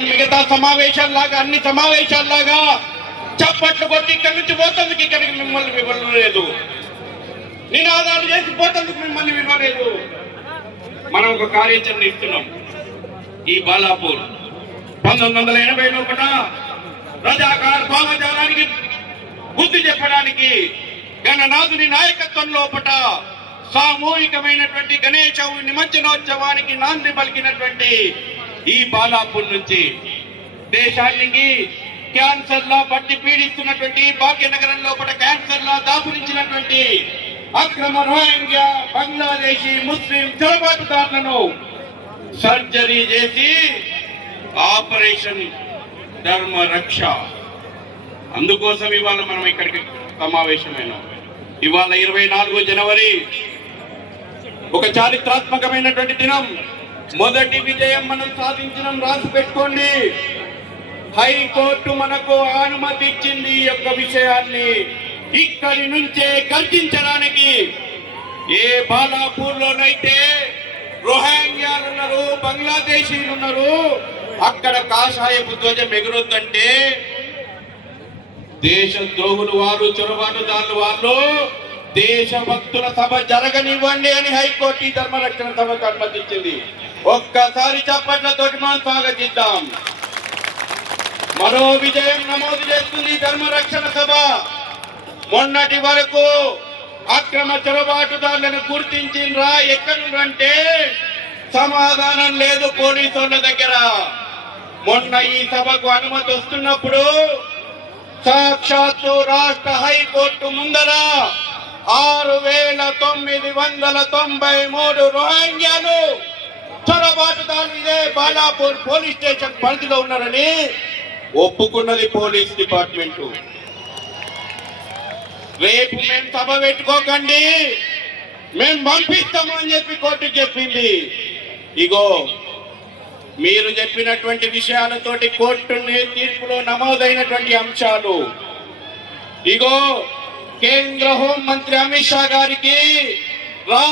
మిగతా సమావేశాల్లాగా అన్ని సమావేశాల్లాగా చప్పట్లు కొట్టి ఇక్కడి నుంచి పోతందుకు ఇక్కడికి మిమ్మల్ని వివరలేదు, నినాదాలు చేసి పోతందుకు మిమ్మల్ని వివరలేదు. మనం ఒక కార్యాచరణ ఇస్తున్నాం. ఈ బాలాపూర్ 1980 లోపల రజాకార్ భావజాలానికి బుద్ధి చెప్పడానికి గణనాథుని నాయకత్వం లోపల సామూహికమైనటువంటి గణేశ నిమజ్జనోత్సవానికి నాంది పలికినటువంటి ఈ బాలాపూర్ నుంచి దేశానికి క్యాన్సర్ లా పట్టి పీడిస్తున్నటువంటి భాగ్యనగరం లోపల క్యాన్సర్ లా దాపురించినటువంటి అక్రమ రోహింగ్యా బంగ్లాదేశీ ముస్లిం చొరబాటుదారులను సర్జరీ చేసి ఆపరేషన్ ధర్మ రక్ష అందుకోసం ఇవాళ మనం ఇక్కడికి సమావేశమైనాం. ఇవాళ 24 జనవరి ఒక చారిత్రాత్మకమైనటువంటి దినం. మొదటి విజయం మనం సాధించడం రాసి పెట్టుకోండి. హైకోర్టు మనకు అనుమతి ఇచ్చింది ఈ యొక్క విషయాన్ని ఇక్కడి నుంచే గర్జించడానికి. ఏ బాలాపూర్ లోనైతే రోహింగ్యాలు ఉన్నారు, బంగ్లాదేశీలు ఉన్నారు, అక్కడ కాషాయపు ధ్వజం ఎగురొద్దంటే దేశద్రోహులు వారు, చొరబాటుదారులు వాళ్ళు దేశభక్తుల సభ జరగనివ్వండి అని హైకోర్టు ఈ ధర్మరక్షణ సభకు అనుమతించింది. ఒక్కసారి చప్పట్లతోటి మనం స్వాగతిద్దాం. మరో విజయం నమోదు చేస్తుంది ధర్మరక్షణ సభ. మొన్నటి వరకు అక్రమ చొరబాటుదారులను గుర్తించిండ్రా, ఎక్కడుంటే సమాధానం లేదు పోలీసుల దగ్గర. మొన్న ఈ సభకు అనుమతి వస్తున్నప్పుడు సాక్షాత్తు రాష్ట్ర హైకోర్టు ముందర 6993 రోహింగ్యాలు చొరబాటుదారులు ఇదే బాలాపూర్ పోలీస్ స్టేషన్ పరిధిలో ఉన్నారని ఒప్పుకున్నది పోలీస్ డిపార్ట్మెంట్. రేపు మేము సభ పెట్టుకోకండి, మేము పంపిస్తాము అని చెప్పి కోర్టు చెప్పింది. ఇగో మీరు చెప్పినటువంటి విషయాలతోటి కోర్టు తీర్పులో నమోదైనటువంటి అంశాలు. ఇగో కేంద్ర హోం మంత్రి అమిత్ షా గారికి